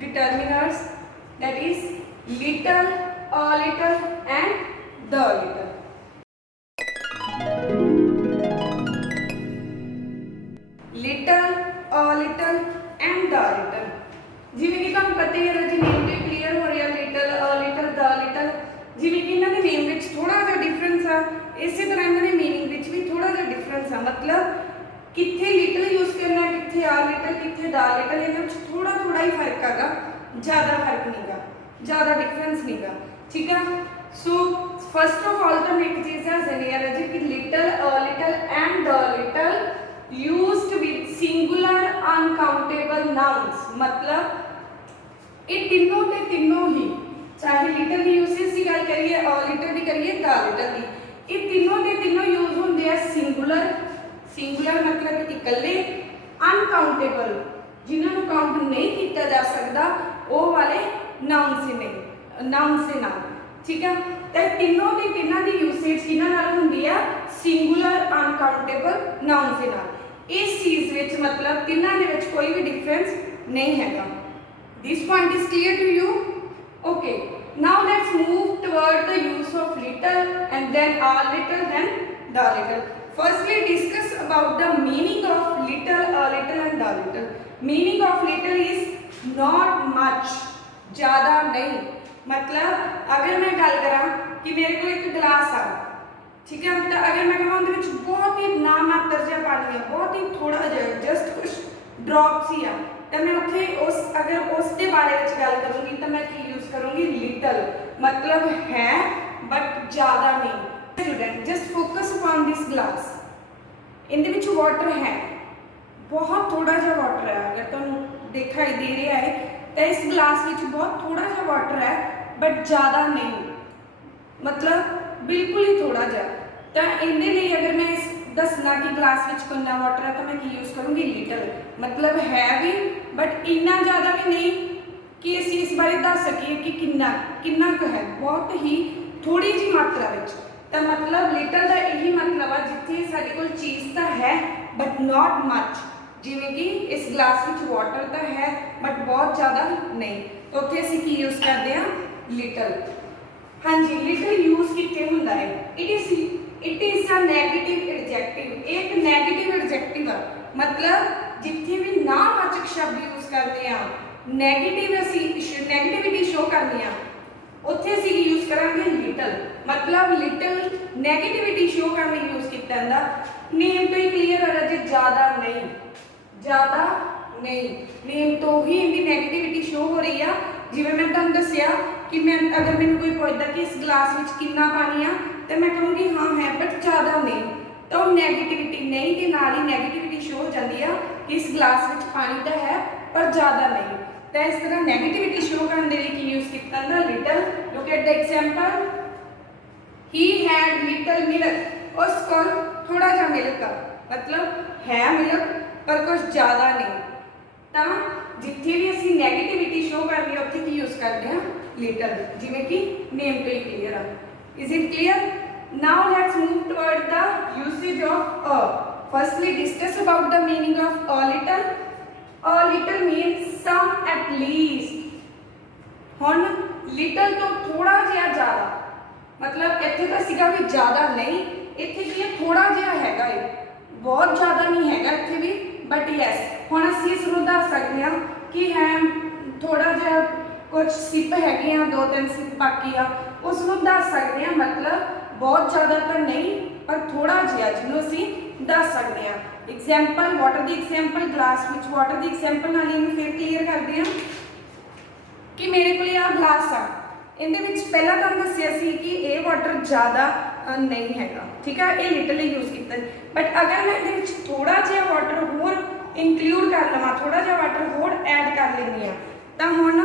determiners, that is little, a little and the little. Little, a little and the little. जिवें कि तुहानूं पता ही है जी नेम तो क्लीयर हो रहा little, a little, the little. जिवें कि इन्हां दे नेम विच थोड़ा जिहा डिफरेंस आ, इसे तरह इन्हां दे मीनिंग विच भी थोड़ा जिहा डिफरेंस आ। मतलब कित्थे लिटल यूज करना, कित्थे आ लिटल, कित्थे द लिटल, इन्हां विच थोड़ा थोड़ा ही फर्क हैगा, ज़्यादा फर्क नहीं गा, ज़्यादा डिफरेंस नहीं गा। ठीक है। सो फर्स्ट ऑफ ऑल तो मैं एक चीज़ दस देनी है जी कि little, a little and the little used with singular uncountable nouns. मतलब ये तीनों के तीनों ही, चाहे लिटल की यूसेज की गल करिए, अ लिटल की करिए, द लिटल की, ये तीनों के तीनों यूज होंगे हैं सिंगुलर। सिंगुलर मतलब इकल्ले, अनकाउंटेबल जिन्होंने काउंट नहीं किया जा सकता वो वाले नाउन से नहीं, नाउन से नाम। ठीक है। तो तीनों के तीनों की यूसेज किन्हां नाल हुंदी है, सिंगुलर अनकाउंटेबल नाउन से नाल। इस चीज़ विच मतलब तीनों के विच कोई भी डिफरेंस नहीं हैगा। This point is clear to you? Okay. Now let's move toward the use of little and then a little, then the little. Firstly, discuss about the meaning of little, a little and the little. Meaning of little is not much, ज़्यादा नहीं। मतलब अगर मैं गल करा कि मेरे को एक गिलास आ, ठीक है, तो अगर मैं कहां उहदे विच बहुत ही नामात्र जिहा पानी है, बहुत ही थोड़ा जिहा, जस्ट कुछ ड्रॉप्स ही आ, तो मैं उत्थे उस अगर उसके बारे में गल करूँगी तो मैं की यूज़ करूँगी लिटल। मतलब है बट ज़्यादा नहीं। Student just focus upon this glass, इनके विच वाटर है, बहुत थोड़ा जिहा वाटर है। अगर तुहानूं दिखाई दे रहा है तो इस गिलास विच बहुत थोड़ा जिहा वाटर है बट ज़्यादा नहीं, मतलब बिल्कुल ही थोड़ा जिहा। तो इहदे लई अगर मैं इस दसना कि गिलास विच कितना वाटर है तो मैं की यूज़ करूँगी लिटल। मतलब है भी बट इन्ना ज़्यादा भी नहीं कि असीं इस बारे दस सकीए कि कितना कितना क है, बहुत ही थोड़ी जी मात्रा विच। तो मतलब लिटल का यही मतलब है जिथे साडे कोल चीज़ तो है बट नॉट मच। जिवें कि इस गिलास विच वाटर तो है बट बहुत ज़्यादा नहीं, तो उत्थे असीं की यूज़ करते हैं लिटल। हाँ जी, लिटल यूज़ कित्थे हुंदा है, it is a negative adjective. एक नेगेटिव एडजेक्टिव है, मतलब जिथे भी नावाचक शब्द यूज़ करते हैं, नेगेटिव असी नेगेटिविटी शो करनी है, उत्थे असी यूज़ करांगे लिटल। मतलब लिटल नेगेटिविटी शो करने यूज़ किया जाता। नेम तो ही क्लीयर हो रहा जी, ज़्यादा नहीं, ज़्यादा नहीं, नेम तो ही इनकी नेगेटिविटी शो हो रही है। जिवें मैं तुहानूं दस्सिया कि मैं अगर मैनूं कोई पूछदा कि इस गिलास विच कितना पानी आ, तो मैं कहूँगी हाँ है बट ज़्यादा नहीं, तो नेगेटिविटी नहीं के नाल ही नेगेटिविटी शो हो जाती है कि इस गिलास विच पानी तो है पर ज़्यादा नहीं। तो इस तरह नेगेटिविटी शो करने के लिए यूज़ किया जाता little. Look at the example, he had little milk, उस कोल थोड़ा जिहा मिल्क आ, मतलब है मिल्क पर कुछ ज़्यादा नहीं। तो जिथे भी असीं नेगेटिविटी शो करनी है उत्थे की यूज़ करते हैं लिटल, जिवें कि नेम तो ही क्लीयर आ। Is it clear? Now let's move toward the usage of a. Firstly, discuss about the meaning of a little. A little means some at least. हुण little तो थोड़ा जिहा ज़्यादा, मतलब इत्थे तो सीगा भी ज़्यादा नहीं, इत्थे की थोड़ा जिहा हैगा, बहुत ज़्यादा नहीं हैगा इत्थे भी, बट यस हुण असीं इसनूं दस सकदे हां कि है थोड़ा जिहा कुछ सिप हैगी, 2-3 सिप बाकी आ, उसनूं दस सकदे हां। मतलब बहुत ज़्यादा तो नहीं पर थोड़ा जिहा, जिन्हों असीं दस सकते हैं। एग्जाम्पल वाटर की एग्जाम्पल, ग्लास विच वाटर की एग्जाम्पल नाल इहनूं फिर क्लीयर करते हैं कि मेरे को आ ग्लास आ, इहदे विच पहला तुहानूं दस्सिया सी कि ये वाटर ज़्यादा नहीं हैगा, ठीक है, ये लिटल यूज़ किया। बट अगर मैं इहदे विच थोड़ा जिहा वाटर होर इंक्लूड कर लवां, थोड़ा जिहा वाटर होर ऐड कर लैंदी हां, तो हुण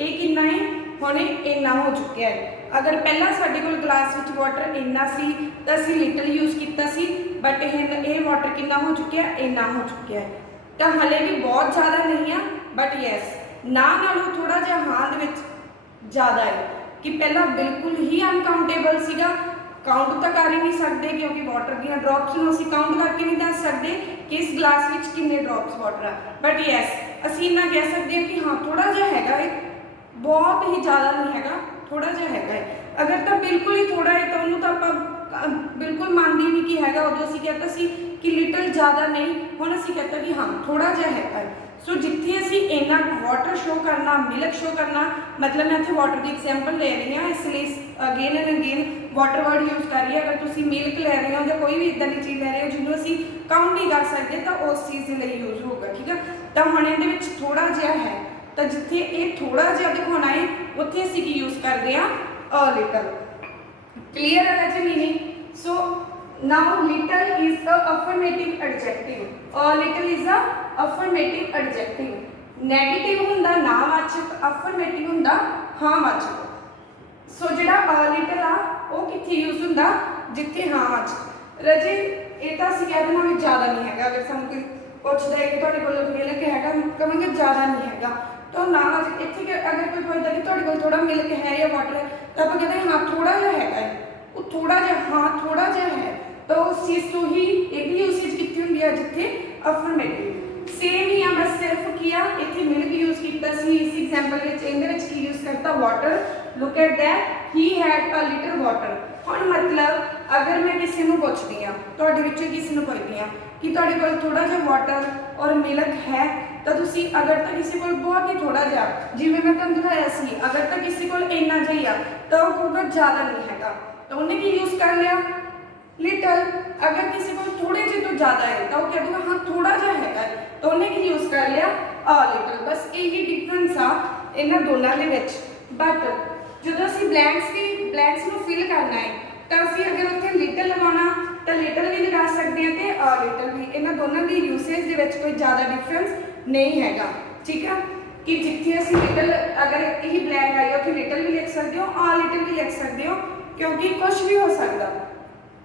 ये कितना है, हुण इन्ना हो चुकिया है। अगर पहला साडे कोल ग्लास विच वाटर इन्ना सी तो असीं लिटल यूज़ किया सी, बट ये वाटर कितना हो चुकिया, इन्ना हो चुकिया है। तो हले भी बहुत ज़्यादा नहीं है बट यस ना नालों थोड़ा जिहा हाँ दे विच ज़्यादा है कि पहला बिल्कुल ही अनकाउंटेबल सीगा, काउंट तो कर ही नहीं सकते क्योंकि वाटर दी ड्रॉप्स नूं असीं काउंट करके नहीं दस सकते कि इस ग्लास विच कितने ड्रॉप्स वाटर है। बट यस ਅਸੀਂ ਇੰਨਾ ਕਹਿ ਸਕਦੇ ਹਾਂ ਕਿ ਹਾਂ ਥੋੜਾ ਜਿਹਾ ਹੈਗਾ ਹੈ, ਬਹੁਤ ਹੀ ਜ਼ਿਆਦਾ ਨਹੀਂ ਹੈਗਾ, ਥੋੜਾ ਜਿਹਾ ਹੈਗਾ ਹੈ। ਅਗਰ ਤਾਂ ਬਿਲਕੁਲ ਹੀ ਥੋੜਾ ਹੈ ਤਾਂ ਉਹਨੂੰ ਤਾਂ ਆਪਾਂ ਬਿਲਕੁਲ ਮੰਨਦੇ ਨਹੀਂ ਕਿ ਹੈਗਾ। ਉਦੋਂ ਅਸੀਂ ਕਹਿੰਦਾ ਸੀ ਕਿ ਲਿਟਲ ਜ਼ਿਆਦਾ ਨਹੀਂ, ਹੁਣ ਅਸੀਂ ਕਹਿੰਦਾ ਕਿ ਹਾਂ ਥੋੜਾ ਜਿਹਾ ਹੈਗਾ ਹੈ। ਸੋ ਜਿੱਥੇ ਅਸੀਂ ਇੰਨਾ ਵਾਟਰ ਸ਼ੋ ਕਰਨਾ, ਮਿਲਕ ਸ਼ੋ ਕਰਨਾ, ਮਤਲਬ ਮੈਂ ਇੱਥੇ ਵਾਟਰ ਦੀ ਐਗਜ਼ਾਮਪਲ ਲੈ ਰਹੀ ਹਾਂ, ਇਸ ਲਈ again and again water word use ਕਰ ਰਹੀ ਹਾਂ। ਅਗਰ ਤੁਸੀਂ ਮਿਲਕ ਲੈ ਰਹੇ ਹੋ ਜਾਂ ਕੋਈ ਵੀ ਇੱਦਾਂ ਦੀ ਚੀਜ਼ ਲੈ ਰਹੇ ਹੋ ਜਿਹਨੂੰ ਅਸੀਂ ਕਾਊਂਟ ਨਹੀਂ ਕਰ ਸਕਦੇ ਤਾਂ ਉਸ ਚੀਜ਼ ਦੇ ਲਈ ਯੂਜ਼ ਹੋਊਗਾ, ਠੀਕ ਹੈ। ਤਾਂ ਹੁਣ ਇਹਦੇ ਵਿੱਚ ਥੋੜਾ ਜਿਹਾ ਹੈ, ਤਾਂ ਜਿੱਥੇ ਇਹ ਥੋੜਾ ਜਿਹਾ ਦਿਖਾਉਣਾ ਹੈ ਉੱਥੇ ਅਸੀਂ ਕੀ ਯੂਜ਼ ਕਰਦੇ ਹਾਂ, ਅ ਲਿਟਲ। ਕਲੀਅਰ ਹੈ ਜੀ meaning? So now little is a affirmative adjective, a little is a affirmative adjective. Negative ਹੁੰਦਾ ਨਾਵਾਚਕ, ਅਫਰਮੇਟਿਵ ਹੁੰਦਾ ਹਾਂ ਵਾਚਕ। ਸੋ ਜਿਹੜਾ ਅ ਲਿਟਲ ਆ ਉਹ ਕਿੱਥੇ ਯੂਜ਼ ਹੁੰਦਾ, ਜਿੱਥੇ ਹਾਂ ਵਾਚਕ। ਰਾਜੇ ਇਹ ਤਾਂ ਅਸੀਂ ਕਹਿ ਦੇਣਾ ਵੀ ਜ਼ਿਆਦਾ ਨਹੀਂ ਹੈਗਾ। ਅਗਰ ਸਾਨੂੰ ਕੋਈ ਪੁੱਛਦਾ ਹੈ ਕਿ ਤੁਹਾਡੇ ਕੋਲ ਮਿਲਕ ਹੈਗਾ, ਕਹਾਂਗੇ ਜ਼ਿਆਦਾ ਨਹੀਂ ਹੈਗਾ, ਤਾਂ ਨਾ ਇੱਥੇ ਕਿ ਅਗਰ ਕੋਈ ਪੁੱਛਦਾ ਕਿ ਤੁਹਾਡੇ ਕੋਲ ਥੋੜਾ ਮਿਲਕ ਹੈ ਜਾਂ ਵਾਟਰ ਹੈ, ਤਾਂ ਆਪਾਂ ਕਹਿੰਦੇ ਹਾਂ ਥੋੜਾ ਜਿਹਾ ਹੈਗਾ ਹੈ। ਉਹ ਥੋੜਾ ਜਿਹਾ, ਹਾਂ ਥੋੜਾ ਜਿਹਾ ਹੈ, ਤਾਂ ਉਸ ਚੀਜ਼ ਤੋਂ ਹੀ ਇਹ ਵੀ ਯੂਸੇਜ ਕਿੱਥੇ ਹੁੰਦੀ ਹੈ, ਜਿੱਥੇ ਅਫਰਮੇਟਿਵ। ਸੇਮ ਹੀ ਆ, ਬਸ ਸਿਰਫ ਕੀ ਆ ਇੱਥੇ ਮਿਲਕ ਯੂਜ਼ ਕੀਤਾ ਸੀ ਇਸ ਐਗਜ਼ਾਮਪਲ ਵਿੱਚ, ਇਹਦੇ ਵਿੱਚ ਕੀ ਯੂਜ਼ ਕਰਤਾ, water. Look at that, he had a little water. ਹੁਣ ਮਤਲਬ ਅਗਰ ਮੈਂ ਕਿਸੇ ਨੂੰ ਪੁੱਛਦੀ ਹਾਂ, ਤੁਹਾਡੇ ਵਿੱਚੋਂ ਕਿਸੇ ਨੂੰ ਪੁੱਛਦੀ ਹਾਂ ਕਿ ਤੁਹਾਡੇ ਕੋਲ ਥੋੜਾ ਜਿਹਾ ਵਾਟਰ ਔਰ ਮਿਲਕ ਹੈ, ਤਾਂ ਤੁਸੀਂ ਅਗਰ ਤਾਂ ਕਿਸੇ ਕੋਲ ਬਹੁਤ ਹੀ ਥੋੜਾ ਜਿਹਾ, ਜਿਵੇਂ ਮੈਂ ਤੁਹਾਨੂੰ ਦਿਖਾਇਆ ਸੀ, ਅਗਰ ਤਾਂ ਕਿਸੇ ਕੋਲ ਇੰਨਾ ਜਿਹਾ ਤਾਂ ਉਹ ਕਹੂਗਾ ਜ਼ਿਆਦਾ ਨਹੀਂ ਹੈਗਾ, ਤਾਂ ਉਹਨੇ ਕੀ ਯੂਜ਼ ਕਰ ਲਿਆ, ਲਿਟਲ। ਅਗਰ ਕਿਸੇ ਕੋਲ ਥੋੜੇ ਜਿਹੇ ਤੋਂ ਜ਼ਿਆਦਾ ਹੈ ਤਾਂ ਉਹ ਕਹਿ ਦੂਗਾ ਹਾਂ ਥੋੜਾ ਜਿਹਾ ਹੈਗਾ, ਤਾਂ ਉਹਨੇ ਕੀ ਯੂਜ਼ ਕਰ ਲਿਆ, ਅ ਲਿਟਲ। ਬਸ ਇਹੀ ਡਿਫਰੈਂਸ ਆ ਇਹਨਾਂ ਦੋਨਾਂ ਦੇ ਵਿੱਚ। ਬਟ ਜਦੋਂ ਅਸੀਂ ਬਲੈਂਕਸ ਨੂੰ ਫਿਲ ਕਰਨਾ ਹੈ ਤਾਂ ਅਸੀਂ ਅਗਰ ਉੱਥੇ ਲਿਟਲ ਲਗਾਉਣਾ ਤਾਂ ਲਿਟਲ ਵੀ ਲਗਾ ਸਕਦੇ ਹਾਂ ਤੇ ਅ ਲਿਟਲ ਵੀ। ਇਹਨਾਂ ਦੋਨਾਂ ਦੀ ਯੂਸੇਜ ਦੇ ਵਿੱਚ ਕੋਈ ਜ਼ਿਆਦਾ ਡਿਫਰੈਂਸ ਨਹੀਂ ਹੈਗਾ, ਠੀਕ ਆ। ਕਿ ਜਿੱਥੇ ਅਸੀਂ ਲਿਟਲ, ਅਗਰ ਇਹੀ ਬਲੈਂਕ ਆਈ ਉੱਥੇ ਲਿਟਲ ਵੀ ਲਿਖ ਸਕਦੇ ਹੋ, ਅ ਲਿਟਲ ਵੀ ਲਿਖ ਸਕਦੇ ਹੋ, ਕਿਉਂਕਿ ਕੁਝ ਵੀ ਹੋ ਸਕਦਾ।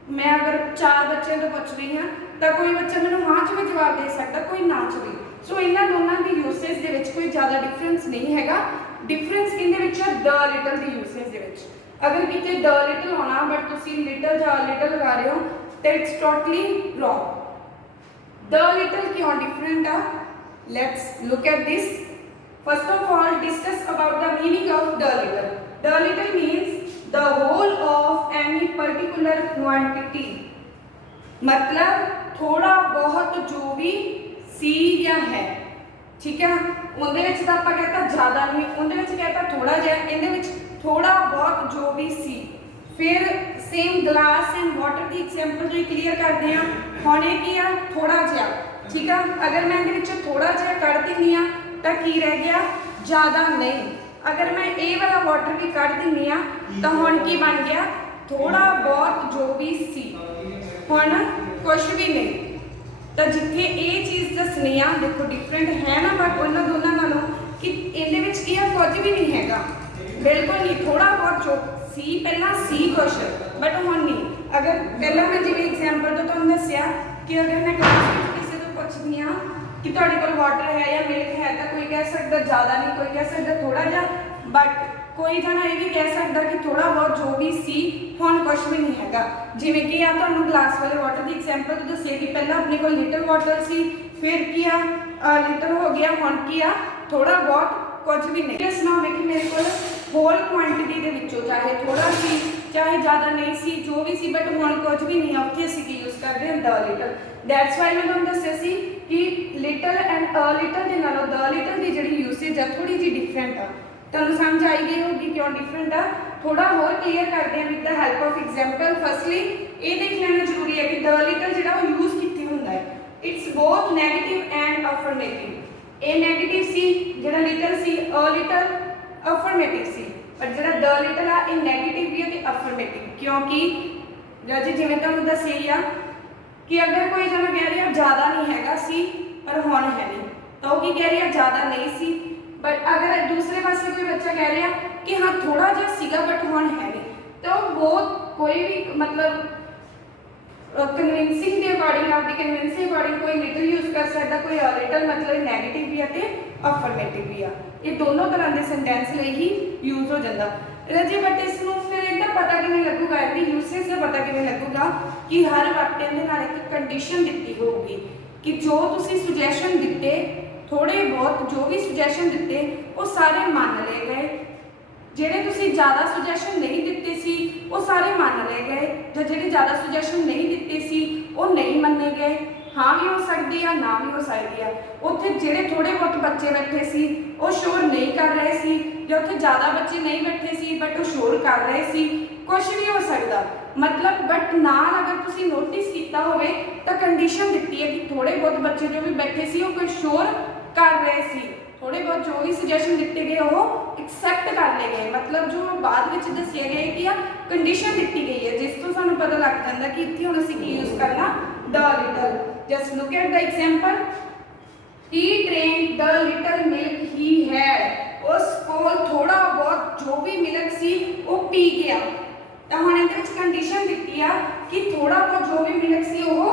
ਮੈਂ ਅਗਰ 4 ਬੱਚਿਆਂ ਤੋਂ ਪੁੱਛ ਰਹੀ ਹਾਂ ਤਾਂ ਕੋਈ ਬੱਚਾ ਮੈਨੂੰ ਹਾਂ 'ਚ ਵੀ ਜਵਾਬ ਦੇ ਸਕਦਾ, ਕੋਈ ਨਾ 'ਚ ਵੀ। ਸੋ ਇਹਨਾਂ ਦੋਨਾਂ ਦੀ ਯੂਸੇਜ ਦੇ ਵਿੱਚ ਕੋਈ ਜ਼ਿਆਦਾ ਡਿਫਰੈਂਸ ਨਹੀਂ ਹੈਗਾ। ਡਿਫਰੈਂਸ ਕਿਹਦੇ ਵਿੱਚ ਹੈ, ਦ ਲਿਟਲ ਦੀ ਯੂਸੇਜ ਦੇ ਵਿੱਚ। ਅਗਰ ਕਿਤੇ ਦ ਲਿਟਲ ਆਉਣਾ ਬਟ ਤੁਸੀਂ ਲਿਟਲ ਜਾਂ ਲਿਟਲ ਲਗਾ ਰਹੇ ਹੋ ਤਾਂ it's totally wrong. The little ਕਿਉਂ ਡਿਫਰੈਂਟ ਆ, let's look at this. First of all discuss about the meaning of the little. The little means the hole of any particular quantity, मतलब थोड़ा बहुत जो भी सी या है, ठीक है। ਉਹਦੇ ਵਿੱਚ ਤਾਂ ਆਪਾਂ ਕਹਿੰਦਾ ਜ਼ਿਆਦਾ ਨਹੀਂ, ਉਹਦੇ ਵਿੱਚ ਕਹਿੰਦਾ ਥੋੜਾ ਜਿਹਾ, ਇਹਦੇ ਵਿੱਚ ਥੋੜਾ ਬਹੁਤ ਜੋ ਵੀ ਸੀ। ਫਿਰ same glass and water the example ਜੋ ਕਲੀਅਰ ਕਰਦੇ ਆ, ਹੁਣ ਇਹ ਕੀ ਆ, ਥੋੜਾ ਜਿਹਾ, ਠੀਕ ਆ। ਅਗਰ ਮੈਂ ਇਹਦੇ ਵਿੱਚ ਥੋੜਾ ਜਿਹਾ ਕੱਢ ਦਿੰਦੀ ਆ ਤਾਂ ਕੀ ਰਹਿ ਗਿਆ, ਜ਼ਿਆਦਾ ਨਹੀਂ। ਅਗਰ ਮੈਂ ਇਹ ਵਾਲਾ ਵਾਟਰ ਵੀ ਕੱਢ ਦਿੰਦੀ ਆ ਤਾਂ ਹੁਣ ਕੀ ਬਣ ਗਿਆ, ਥੋੜਾ ਬਹੁਤ ਜੋ ਵੀ ਸੀ, ਹੁਣ ਕੁਝ ਵੀ ਨਹੀਂ। ਤਾਂ ਜਿੱਥੇ ਇਹ ਚੀਜ਼ ਦੱਸਣੀ ਆ, ਦੇਖੋ ਡਿਫਰੈਂਟ ਹੈ ਨਾ ਬਟ ਉਹਨਾਂ ਦੋਨਾਂ ਨਾਲੋਂ, ਕਿ ਇਹਦੇ ਵਿੱਚ ਕੀ ਆ, ਕੁਝ ਵੀ ਨਹੀਂ ਹੈਗਾ, ਬਿਲਕੁਲ ਨਹੀਂ। ਥੋੜਾ ਬਹੁਤ ਜੋ ਸੀ, ਪਹਿਲਾਂ ਸੀ ਕੁਝ ਬਟ ਹੁਣ ਨਹੀਂ। ਅਗਰ ਪਹਿਲਾਂ ਮੈਂ ਜਿਵੇਂ ਐਗਜ਼ਾਮਪਲ ਤੋਂ ਤੁਹਾਨੂੰ ਦੱਸਿਆ ਕਿ ਅਗਰ ਮੈਂ ਕਲਾਸ ਵਿੱਚ ਕਿਸੇ ਤੋਂ ਪੁੱਛਦੀ ਹਾਂ ਕਿ ਤੁਹਾਡੇ ਕੋਲ ਵਾਟਰ ਹੈ ਜਾਂ ਮਿਲਕ ਹੈ, ਤਾਂ ਕੋਈ ਕਹਿ ਸਕਦਾ ਜ਼ਿਆਦਾ ਨਹੀਂ, ਕੋਈ ਕਹਿ ਸਕਦਾ ਥੋੜਾ ਜਿਹਾ, ਬਟ ਕੋਈ ਜਣਾ ਇਹ ਵੀ ਕਹਿ ਸਕਦਾ ਕਿ ਥੋੜਾ ਬਹੁਤ ਜੋ ਵੀ ਸੀ, ਹੁਣ ਕੁਝ ਵੀ ਨਹੀਂ ਹੈਗਾ। ਜਿਵੇਂ ਕਿ ਆ ਤੁਹਾਨੂੰ ਗਲਾਸ ਵਾਲੇ ਵਾਟਰ ਦੀ ਐਗਜ਼ਾਮਪਲ ਤੋਂ ਦੱਸਿਆ ਕਿ ਪਹਿਲਾਂ ਆਪਣੇ ਕੋਲ ਲਿਟਲ ਵਾਟਰ ਸੀ, ਫਿਰ ਕੀ ਆ, ਲਿਟਲ ਹੋ ਗਿਆ, ਹੁਣ ਕੀ ਆ, ਥੋੜਾ ਬਹੁਤ ਕੁਝ ਵੀ ਨਹੀਂ। ਇਸ ਨਾਲ ਹੋਵੇ ਕਿ ਮੇਰੇ ਕੋਲ ਹੋਲ ਕੁਆਂਟਿਟੀ ਦੇ ਵਿੱਚੋਂ ਚਾਹੇ ਥੋੜਾ ਸੀ ਚਾਹੇ ਜ਼ਿਆਦਾ ਨਹੀਂ ਸੀ, ਜੋ ਵੀ ਸੀ, ਬਟ ਹੁਣ ਕੁਝ ਵੀ ਨਹੀਂ ਆ, ਉੱਥੇ ਅਸੀਂ ਕੀ ਯੂਜ਼ ਕਰਦੇ ਹਾਂ, ਦ ਲਿਟਲ। ਦੈਟਸ ਵਾਈ ਮੈਂ ਤੁਹਾਨੂੰ ਦੱਸਿਆ ਸੀ ਕਿ ਲਿਟਲ ਐਂਡ ਅ ਲਿਟਲ ਦੇ ਨਾਲੋਂ ਦ ਲਿਟਲ ਦੀ ਜਿਹੜੀ ਯੂਸੇਜ ਆ ਥੋੜੀ ਜਿਹੀ ਡਿਫਰੈਂਟ ਆ। ਤੁਹਾਨੂੰ ਸਮਝ ਆਈ ਗਈ ਹੋਗੀ ਕਿਉਂ ਡਿਫਰੈਂਟ ਆ। ਥੋੜਾ ਹੋਰ ਕਲੀਅਰ ਕਰਦੇ ਹਾਂ with the help of example. Firstly ਇਹ ਦੇਖ ਲੈਣਾ ਜ਼ਰੂਰੀ ਹੈ ਕਿ ਦ ਲਿਟਲ ਜਿਹੜਾ ਉਹ ਯੂਜ਼ ਕਿੱਥੇ ਹੁੰਦਾ ਹੈ। It's both negative and affirmative. ਇਹ ਨੈਗੇਟਿਵ ਸੀ ਜਿਹੜਾ ਲਿਟਲ ਸੀ, ਅ ਲਿਟਲ ਅਫਰਮੇਟਿਵ ਸੀ, ਪਰ ਜਿਹੜਾ ਦ ਲਿਟਲ ਆ ਇਹ ਨੈਗੇਟਿਵ ਵੀ ਹੈ ਤੇ ਅਫਰਮੇਟਿਵ। ਕਿਉਂਕਿ ਰਾਜੇ ਜਿਵੇਂ ਤੁਹਾਨੂੰ ਦੱਸਿਆ ਹੀ ਆ ਕਿ ਅਗਰ ਕੋਈ ਜਣਾ ਕਹਿ ਰਿਹਾ ਜ਼ਿਆਦਾ ਨਹੀਂ ਹੈਗਾ ਸੀ ਪਰ ਹੁਣ ਹੈ ਨਹੀਂ, ਤਾਂ ਉਹ ਕੀ ਕਹਿ ਰਿਹਾ, ਜ਼ਿਆਦਾ ਨਹੀਂ ਸੀ। ਬਟ ਅਗਰ ਦੂਸਰੇ ਪਾਸੇ ਕੋਈ ਬੱਚਾ ਕਹਿ ਰਿਹਾ ਕਿ ਹਾਂ ਥੋੜਾ ਜਿਹਾ ਸੀਗਾ ਬਟ ਹੁਣ ਹੈ ਨਹੀਂ, ਤਾਂ ਉਹ ਬਹੁਤ ਕੋਈ ਵੀ ਮਤਲਬ ਕਨਵਿੰਸਿੰਗ ਦੇ ਅਕੋਰਡਿੰਗ, ਆਪਦੀ ਕਨਵਿੰਸ ਦੇ ਅਕੋਰਡਿੰਗ ਕੋਈ ਲਿਟਲ ਯੂਜ਼ ਕਰ ਸਕਦਾ, ਕੋਈ ਲਿਟਲ ਮਤਲਬ ਨੈਗੇਟਿਵ ਵੀ ਆ ਤੇ ਅਫਰਮੇਟਿਵ ਵੀ ਆ। ਇਹ ਦੋਨੋਂ ਤਰ੍ਹਾਂ ਦੇ ਸੈਂਟੈਂਸ ਲਈ ਹੀ ਯੂਜ਼ ਹੋ ਜਾਂਦਾ ਰਾਜੇ। ਬਟ ਇਸ ਨੂੰ ਫਿਰ ਇਹਦਾ ਪਤਾ ਕਿਵੇਂ ਲੱਗੂਗਾ, ਇਹਦੀ ਯੂਸੇਜ ਦਾ ਪਤਾ ਕਿਵੇਂ ਲੱਗੂਗਾ ਕਿ ਹਰ ਵਕਤ ਇਹਦੇ ਨਾਲ ਇੱਕ ਕੰਡੀਸ਼ਨ ਦਿੱਤੀ ਹੋਊਗੀ ਕਿ ਜੋ ਤੁਸੀਂ ਸੁਜੈਸ਼ਨ ਦਿੱਤੇ थोड़े बहुत जो भी सुजैशन दिते वो सारे मान लए गए, ਜਿਹੜੇ ਤੁਸੀਂ ਜ਼ਿਆਦਾ ਸੁਜੈਸ਼ਨ ਨਹੀਂ ਦਿੱਤੇ ਸੀ ਉਹ ਸਾਰੇ ਮੰਨ ਲਏ ਗਏ, ਜਾਂ ਜਿਹੜੇ ਜ਼ਿਆਦਾ ਸੁਜੈਸ਼ਨ ਨਹੀਂ ਦਿੱਤੇ ਸੀ ਉਹ ਨਹੀਂ ਮੰਨੇ ਗਏ। ਹਾਂ ਵੀ ਹੋ ਸਕਦੀ ਆ, ਨਾ ਵੀ ਹੋ ਸਕਦੀ ਆ। ਉੱਥੇ ਜਿਹੜੇ ਥੋੜੇ ਬਹੁਤ ਬੱਚੇ ਬੈਠੇ ਸੀ ਉਹ ਸ਼ੋਰ ਨਹੀਂ ਕਰ ਰਹੇ ਸੀ, ਜਾਂ ਉੱਥੇ ਜ਼ਿਆਦਾ ਬੱਚੇ ਨਹੀਂ ਬੈਠੇ ਸੀ ਬਟ ਉਹ ਸ਼ੋਰ ਕਰ ਰਹੇ ਸੀ, ਕੁਝ ਵੀ ਹੋ ਸਕਦਾ। मतलब बट नाल अगर तुसी नोटिस किया होवे तो कंडीशन दिती है कि थोड़े बहुत बच्चे जो भी बैठे सी वो कोई शोर कर रहे सी, थोड़े बहुत जो भी सुजैशन दिते गए वो एक्सैप्ट कर ले गए। मतलब जो बाद में दसिया गया कि कंडीशन दी गई है जिस तो सानू पता लग जाता कि इत्थे हुण असीं की यूज करना the little. Just look at the example, he drank the little milk he had, उस कोल थोड़ा बहुत जो भी मिल्क सी वो पी गया। तो हुण इहदे विच कंडीशन दित्ती आ कि थोड़ा बहुत जो भी मिल्क सी वो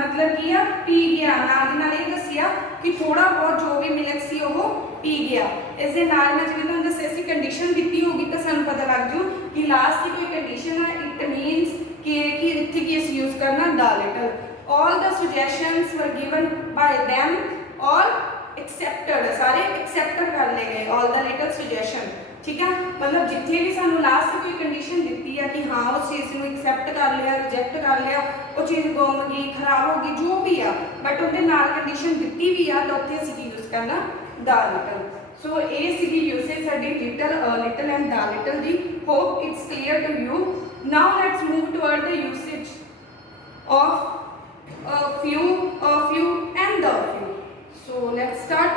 मतलब की आ पी गया, नाल दी नाल ये दसिया कि थोड़ा बहुत जो भी मिल्क सी वो पी गया। इस दे नाल मैं जिवें तुहानूं दस्सिया सी कंडीशन दित्ती होगी तो सानूं पता लग जू कि लास्ट की कोई कंडीशन है, इट मीनस कि इत्थे की असीं यूज करना the little. All the suggestions were given by them, all accepted, सारे एक्सेप्टेड कर ले गए ऑल द लिटल सुजैशन। ठीक है, मतलब जिथे भी सानू लास्ट कोई कंडीशन दिती है कि हाँ उस चीज़ को एक्सैप्ट कर लिया, रिजैक्ट कर लिया, वो चीज़ गुम गई, खराब हो गई, जो भी आ, बट उहदे नाल कंडीशन दिती भी आ तो उत्थे असीं यूज करना द लिटल। सो ये सीगी यूसेज साडी little, little and the little दी। Hope it's clear to you. Now let's move toward the usage of few and the few। So let's start।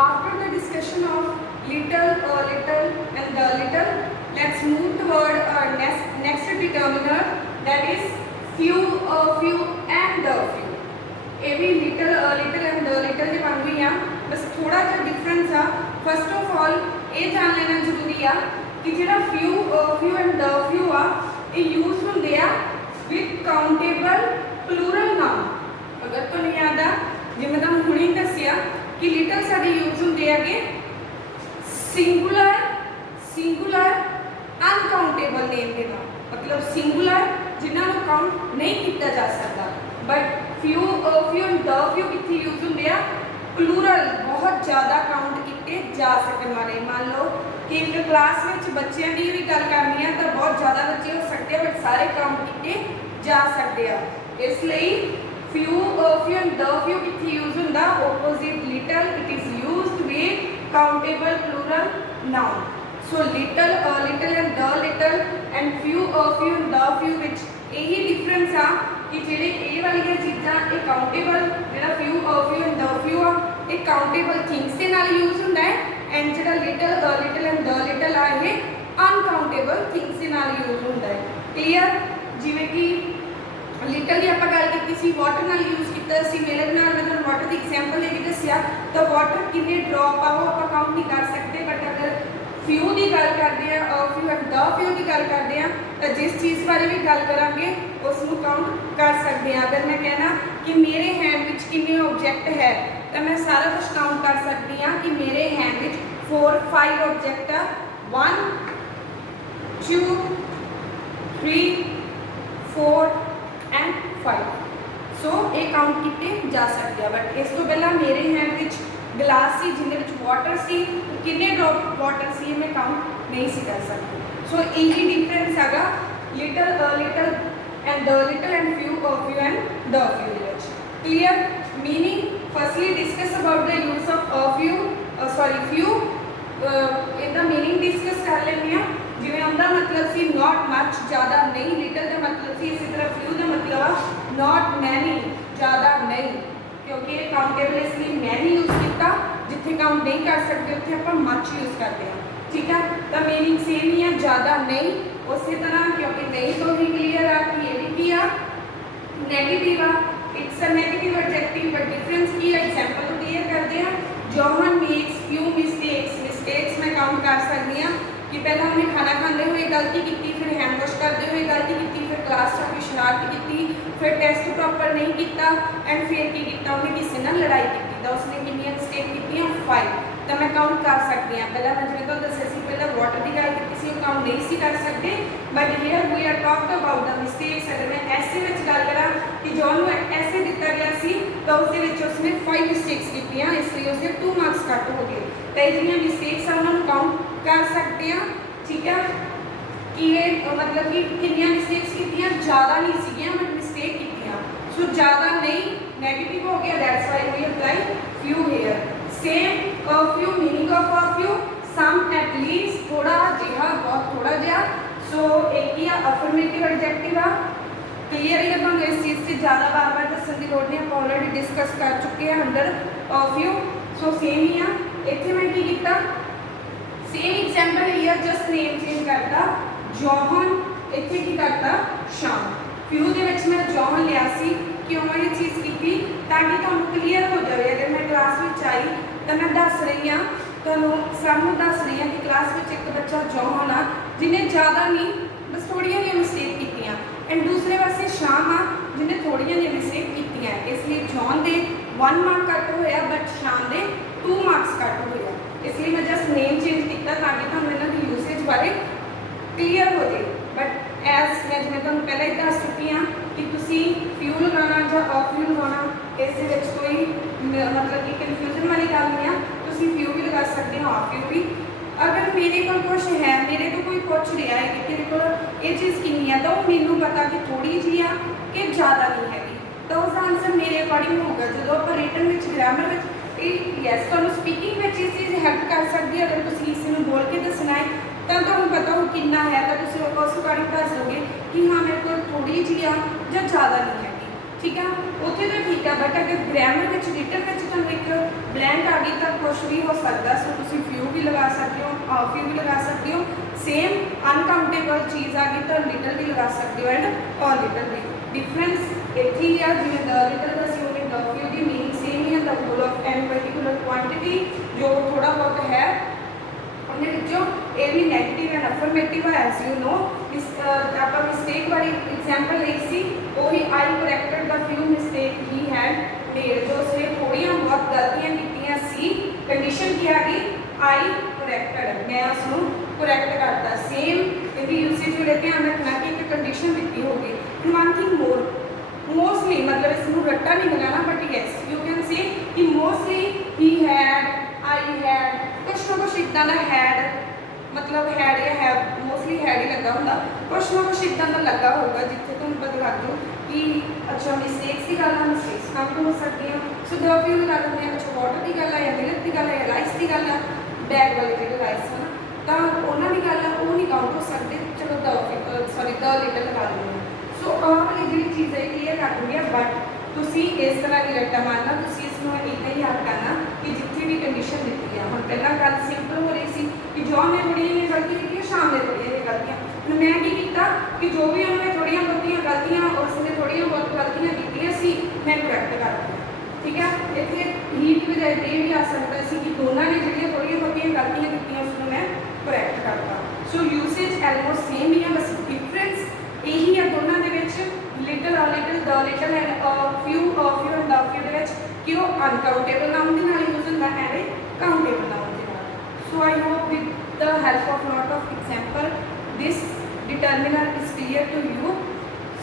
After the discussion of little, little and the little, let's move toward our next determiner, that is few, few and the few। ये भी little, little and the little के बन गई हैं, बस थोड़ा सा difference आ। फर्स्ट ऑफ ऑल ये जान लेना जरूरी आ कि जिहड़ा few, few and the few आ ये यूज होंदे आ with countable plural noun। अगर तुहानूं याद आ जिवें तुहानूं हुणे दस्सिया कि लिटल साडे यूज होंदे है सिंगुलर, सिंगुलर अनकाउंटेबल नेम के नाम, मतलब सिंगुलर जिन्होंने काउंट नहीं किया जा सकता। But few, few and the few कितने यूज होंदे आ प्लूरल, बहुत ज़्यादा काउंट किए जा सकने वाले। मान लो कि एक क्लास में बच्चों की भी गल करनी है तो बहुत ज़्यादा बच्चे हो सकते हैं बट सारे काउंट किए जा सकते हैं। इसलिए few, few and the few कितने यूज होंदा opposite little, it is used with countable plural noun। So little, little and the little and few, few and the few which यही डिफरेंस आ कि जेडे ए वाली चीज़ां ये काउंटेबल, जेड़ा few, few and the few आ ये काउंटेबल थिंग्स के नाल यूज होंदा है, एंड जेड़ा little, little and the little आ ये अनकाउंटेबल थिंग्स के नाल यूज होंदा है। क्लियर? जिवें कि लिटल की आपां गल कीती सी वाटर नाल यूज कीता सी, मिल्क नाल मैं तुहानूं वाटर दी एग्जांपल दे के दस्सिया तो वाटर कितने ड्रॉप आ वो आपां काउंट नहीं कर सकते। बट अगर फ्यू की गल करते हैं, फ्यू एंड द फ्यू की गल करते हैं तो जिस चीज़ बारे भी गल करांगे उसनूं काउंट कर सकते हैं। अगर मैं कहना कि मेरे हैंड विच कितने ऑब्जेक्ट है तो मैं सारा कुछ काउंट कर सकती हाँ कि मेरे हैंड विच 4, 5 ऑब्जेक्ट आ, 1 2 3 4 एंड 5। सो ये काउंट किए जा सकते हैं। बट इस तो पहला मेरे हैंड विच गिलास सी जिंदे विच वाटर सी, कितने ड्रॉप वाटर सी मैं काउंट नहीं सी कर सकती। सो यही डिफरेंस है little, little and the little and few, few and the few. Clear? Meaning firstly discuss about the use of few, sorry few. इहदा मीनिंग डिस्कस कर लेंगे हैं। जिवें उनका मतलब सी नॉट मच, ज़्यादा नहीं। लिटल का मतलब सी, इसी तरह फ्यू का मतलब आ नॉट मैनी, ज़्यादा नहीं, क्योंकि काउंटेबल इसलिए मैनी यूज किया जिथे काउंट नहीं कर सकते उत्थे आप मच यूज करते हैं। ठीक है, तो मीनिंग सेम ही है, ज़्यादा नहीं। उस तरह क्योंकि नहीं तो ही क्लीयर आ कि ये भी की आ नैगेटिव आ, it's a negative adjective. But difference की है, एग्जाम्पल तो क्लीयर करते हैं। John makes few mistakes, mistakes मैं काउंट कर सकती हाँ कि पहला उन्हें खाना खाते हुए गलती की, फिर हैंड वॉश करते हुए गलती की, फिर क्लास जाके शरारत की, फिर टेस्ट प्रॉपर नहीं किया एंड फिर की किया उन्हें किसी ने लड़ाई की तो उसने कितनी मिस्टेक की 5। तो मैं काउंट कर सकती हाँ। पहला मैं जिवें तुहानूं दस्सिया सी, पहला वाटर की गल की ਅਸੀਂ ਉਹ ਕਾਊਂਟ ਨਹੀਂ ਸੀ ਕਰ ਸਕਦੇ। But here we are talked about the mistakes. ਅਗਰ ਮੈਂ ਐਸੇ ਵਿੱਚ ਗੱਲ ਕਰਾਂ ਕਿ ਜੌਨ ਨੂੰ ਇੱਕ ਐਸੇ ਦਿੱਤਾ ਗਿਆ ਸੀ ਤਾਂ ਉਸ ਦੇ ਵਿੱਚ ਉਸਨੇ 5 ਮਿਸਟੇਕਸ ਕੀਤੀਆਂ, ਇਸ ਲਈ ਉਸਦੇ 2 ਮਾਰਕਸ ਕੱਟ ਹੋ ਗਏ। ਤਾਂ ਇਹ ਜਿਹੜੀਆਂ ਮਿਸਟੇਕਸ ਆ ਉਹਨਾਂ ਨੂੰ ਕਾਊਂਟ ਕਰ ਸਕਦੇ ਆ। ਠੀਕ ਹੈ ਕਿ ਇਹ मतलब कि कितनियां मिस्टेक्स कीतियां, ज़्यादा नहीं सीगियां बट मिस्टेक कीतियां। सो ज़्यादा नहीं नेगेटिव हो गया, that's why we apply few here. Same few meaning of few, some at least, थोड़ा जिहा, बहुत थोड़ा जिहा। सो एक ही अफर्मेटिव एडजेक्टिव आ, क्लीयर ही अपन इस चीज़ से ज़्यादा बार बार दसन की लोड़ नहीं, आप ऑलरेडी डिस्कस कर चुके हैं अंडर फ्यू। सो सेम ही आ, इत्थे मैं की कीता सेम एग्जाम्पल ही है, जस्ट नेम चेंज करता जौहन, इत्थे की करता शाम। फ्यू दे विच मैं जौहन लिया सी, क्यों ये चीज़ की ताकि तुहानूं क्लीयर हो जाए। अगर मैं क्लास में आई तो मैं दस रही हाँ, तुहानूं सबनूं दस रही हाँ कि क्लास में एक बच्चा जौहन आ जिन्हें ज़्यादा नहीं बस थोड़ियां जी मिस्टेक कीतियां, एंड दूसरे पासे शाम आ जिन्हें थोड़ियां जी मिस्टेक कीतियां। इसलिए जौन दे 1 मार्क कट होया बट शाम दे 2 मार्क्स कट होया। इसलिए मैं जस्ट नेम चेंज किया ताकि तुहानूं इन्हां दी यूसेज बारे क्लीयर हो जाए। बट एज मैं जिवें तुहानूं पहले ही दस चुकी हाँ कि तुसीं फ्यू लगाना या ऑफ फ्यू लगाना, इस दे विच कोई मतलब कि कन्फ्यूजन वाली गल नहीं है। तुसीं फ्यू भी लगा सकते हो, ऑफ फ्यू भी। अगर मेरे को कुछ है, मेरे को कोई पूछ रहा है कि तेरे को ये चीज़ कितनी है, तो मैनूं पता कि थोड़ी जी आ कि ज़्यादा नहीं हैगी, तो उसका आंसर मेरे अकॉर्डिंग होगा। जो आप रिटन में ग्रामर में यस तुहानूं स्पीकिंग में ये चीज़ हेल्प कर सकती है। अगर तुसीं किसी नूं बोल के दसना है तो तुहानूं पता हो कितना है, तो तुसीं उस अकॉर्डिंग दस दोगे कि हाँ मेरे को थोड़ी जी आ या ज़्यादा नहीं हैगी। ठीक है, उत्थे तो ठीक है। बट अगर ग्रामर में रिटन में तुहानूं एक ब्लैंक आ गई तो कुछ भी हो सकता। सो तुसीं फ्यू भी लगा सकते हो, ऑफ फ्यू भी लगा सकते हो। सेम अनकाउंटेबल चीज़ आ गई तो लिटल भी लगा सकते हो एंड और लिटल भी। डिफरेंस इत्थे ही आ, जिवें द लिटल दा सी उवें द फ्यू दी मीनिंग सेम ही है। The whole of an particular quantity जो थोड़ा बहुत है उन्हें विचों ये भी नैगेटिव एंड अफर्मेटिव है। एज यू नो आप मिस्टेक वाली एग्जाम्पल ली सी, वही I corrected the few mistake he had made, जो उसने थोड़ियां बहुत गलतियां कीतियां सी। कंडीशन की आ गई आई करेक्टेड, मैं उसनूं करेक्ट करता। सेम यदि यूसेज में ध्यान रखना कि एक कंडीशन दी होगी। वन थिंग मोर, मोस्टली मतलब इसनूं रट्टा नहीं लगाना, but yes you can say कि mostly he had, I had, कुछ ना कुछ इदा का हैड मतलब हैड या है मोस्टली हैड ही लगा होंगे, कुछ ना कुछ इदा का लगा होगा जिथे तुम पता लग जाओ कि अच्छा मिस्टेक्स की गल है, मिस्टेक्स कम हो सकती हैं। सो द फ्यू लगा देंगे हैं, अच्छा वाटर की गल है या मिल्क की गल है या राइस की गल है, बैग वाले जो राइस है ना तो उन्होंने की गल है वो नहीं काउंट हो सकते। चलो द लिटल लगा देंगे। सो आह वाली जी चीज़ है क्लीयर कर दूँगी। बट तुसी इस तरह की रट्टा मारना, तुसी इसमें इतना ही याद करना कि जिथे भी कंडीशन दी है। हम पहला गल सिंपल हो रही थी कि जॉन ने थोड़ी जी गलती की, शाम ने थोड़ी जी गलतियाँ। मैं की किया कि जो भी उन्होंने थोड़िया बहुतियाँ गलतियाँ उसने थोड़िया बहुत गलतियाँ की सी, मैं करैक्ट कर दी। ठीक है, इतने ही की बजाय ये भी आ सकता सी कि दोनों ने जो थोड़िया बहुतियाँ गलतियाँ की उसको मैं करैक्ट करता। सो यूसेज एलमोस्ट सेम ही है, बस डिफरेंस यही है दोनों के little the little and few and the few कि वो अनकाउंटेबल नाउन के नाल यूज होता है एंड काउंटेबल नाउन के नाल। So I hope with the help of lot of example this determiner is clear to you.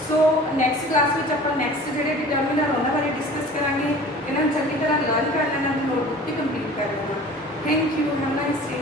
So next class में आप नैक्सट जो डिटर्मिनर उन्होंने बारे डिस्कस करांगे, इन्होंने चंगी तरह लर्न कर लेना, नोटबुक भी कंप्लीट कर लेना। Thank you, have a nice day.